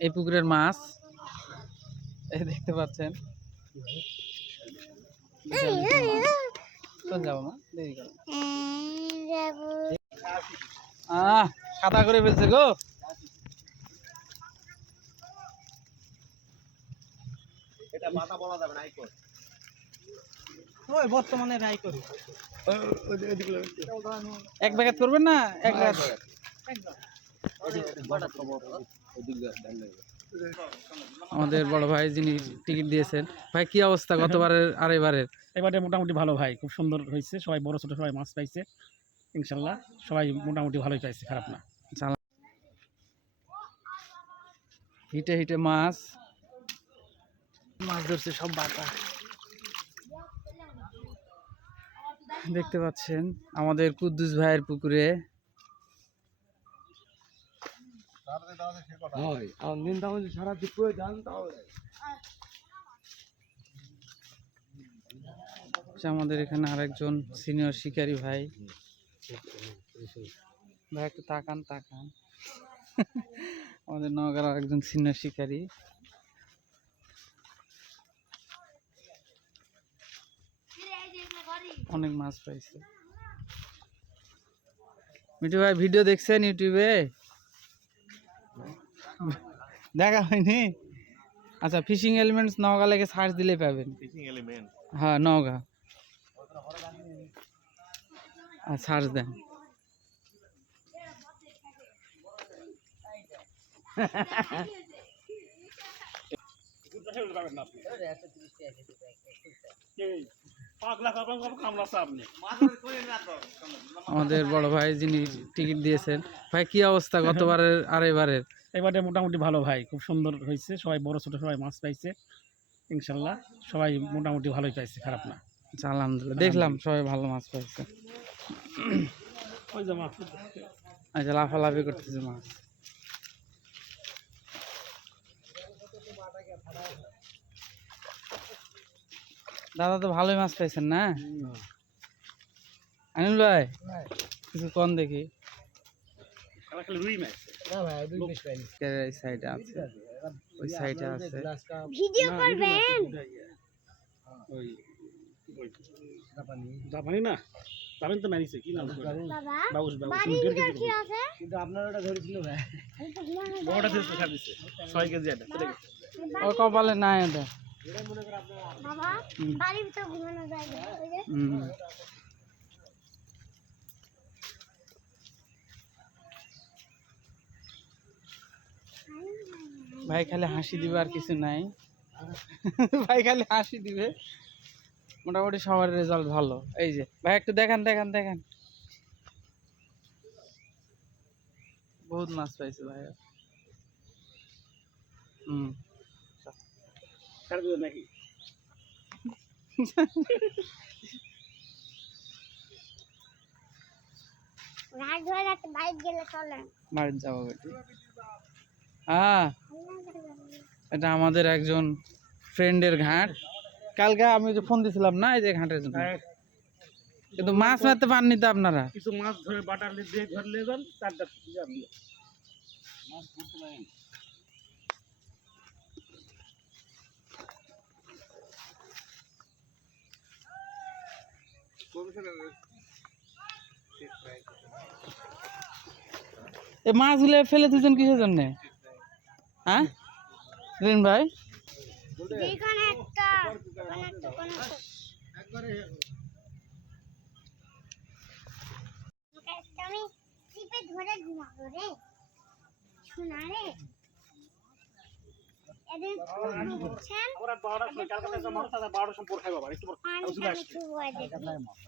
এই পুকুরের মাছ। এই দেখতে পাচ্ছেন। যাব মা? দেরি করো আহ খাতা করে ফেলছে গো। এটা মাথা বলা যাবে না আইকো ওই বর্তমানে রাই এক ব্যাগেট করবেন না? এক ব্যাগেট আমাদের বড় ভাই যিনি টিকিট দিয়েছেন। ভাই কি অবস্থা গতবারের আর এবারের? এবারে মোটামুটি ভালো ভাই খুব সুন্দর হয়েছে। সবাই বড় ছোট সবাই মাছ পাইছে ইনশাল্লাহ। সবাই মোটামুটি ভালোই পাইছে খারাপ না। হিটে হিটে মাছ। মাছ ধরছে সব বাটা দেখতে পাচ্ছেন আমাদের কুদ্দুস ভাইয়ের পুকুরে হয় আর নিন্দা হচ্ছে সারা দুপুরে যান তাহলে। আমাদের এখানে আরেকজন সিনিয়র শিকারী ভাই। ভাই একটু তাকান তাকান। আমাদের নগর একজন সিনিয়র শিকারী। অনেক মাছ পাইছে। মিঠু ভাই ভিডিও দেখছেন ইউটিউবে? দেখা হয়নি? আচ্ছা ফিশিং এলিমেন্টস নওগা লেগে সার্চ দিলে পাবেন। ফিশিং এলিমেন্ট হ্যাঁ নওগা। আর সার্চ দেন। আমাদের বড় ভাই যিনি টিকিট দিয়েছেন। ভাই কি অবস্থা গতবারের আর এবারের? এবারে মোটামুটি ভালো ভাই খুব সুন্দর হয়েছে। সবাই বড় ছোট সবাই মাছ পাইছে ইনশাল্লাহ। সবাই মোটামুটি ভালোই পাইছে খারাপ না। আচ্ছা, আলহামদুলিল্লাহ। দেখলাম সবাই ভালো মাছ পাইছে। মাছ। আচ্ছা লাফালাফি করতেছে মাছ। দাদা তো ভালোই মাছ পাইছেন না? আনিল ভাই কিছু কম দেখি। এই সাইডে আছে? ওই সাইডে আছে। ভিডিও করবেন? ওই ওই। জাপানি। না? জাপানি তো কি নাম? বাবা বাবুস কিন্তু আপনার ওটা ধরেছিল ভাই। দিছে ছয় কেজি এটা চলে ও কপালে নাই ওটা। বাবা বাড়ির ভিতর ঘুমানো যায় না ওই যে হুম ভাই খালি হাসি দিবে আর কিছু নাই। ভাই খালি হাসি দিবে। মোটামুটি সবার রেজাল্ট ভালো। এই যে ভাই একটু দেখান দেখান দেখান। বহুত মাছ পাইছে ভাই। হুম। নাকি? রাত ধরে রাত বাইক গেলে চলে বাড়ির যাব বেটি। হ্যাঁ। এটা আমাদের একজন ফ্রেন্ডের ঘাট। কালকে আমি যে ফোন দিছিলাম না এই যে ঘাটের জন্য। কিন্তু মাছ মারতে পাননি তো আপনারা? কিছু মাছ ধরে বাটার দিয়ে ধরলে যান চারটা যান এই মাছগুলো ফেলে দিয়েছেন কিসের জন্য? হ্যাঁ? রিন ভাই?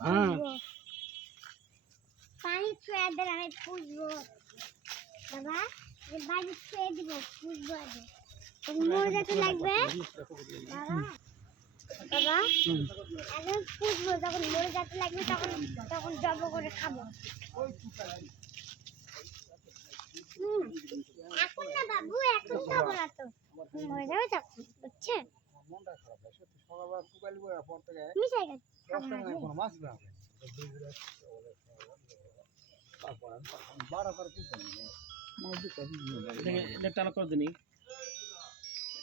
হ্যাঁ। পানি ছুঁয়ে এদের আমি পুষবো। বাবা বাড়ি ছুঁয়ে দিব পুষবো লাগবে বাবা এখন পুষবো যখন মরে যেতে লাগবে তখন তখন জব করে খাব। এখন না বাবু এখন খাব না তো। মরে যাবে তখন বুঝছেন মিশাই গেছে খাব না রে। মাছ না দেখে ইলেকট্রন করে দিনি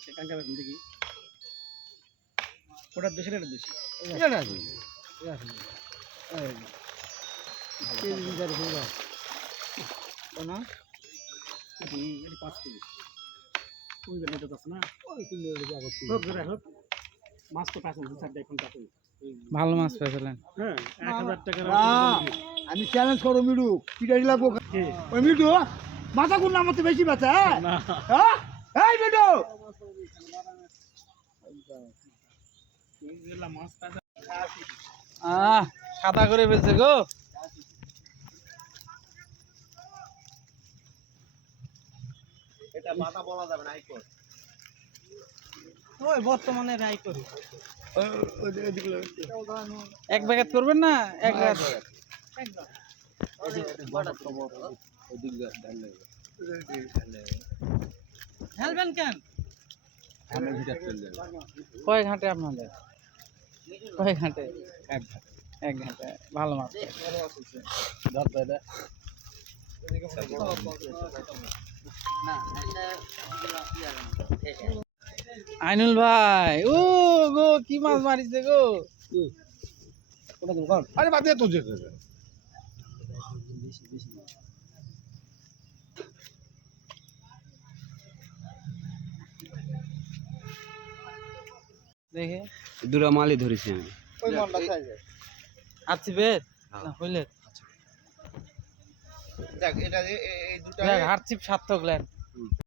কাঙ্কা বেগুন দেখি ওটার দেশে এটার দেশে এটা আছে এটা আছে এই তিন চার ফুল না এটি এটি পাঁচ কেজি ওই বেলা তো আছে না ওই তিন জায়গা হোক মাছ তো কাছে দু এখন কাছে ভালো মাছ পেয়েছিলেন। হ্যাঁ এক হাজার টাকার আমি চ্যালেঞ্জ করো মিডু পিটারি লাগবো? ওই মিডু মাথা কোন আমার তো বেশি ব্যথা হ্যাঁ? হ্যাঁ? এই মিডু আহ সাদা করে ফেলছে গো। এটা মাথা বলা যাবে না আইকো ওই বর্তমানে রাই করি। এক ব্যাগাত করবেন না? এক ব্যাগাত। হেলবেন কেন? কয় ঘাটে আপনাদের? কয় ঘাটে? এক ঘাটে। এক ঘাটে। ভালো মাছ। আইনুল ভাই ও গো কি মাছ মারিছে গো। আরে বাদ দে তো দেখে? দুরা মালি ধরেছি আমি। আছি বেদ না হইলে। দেখ এটা এই দুটো দেখ হারছিপ সার্থক লেন।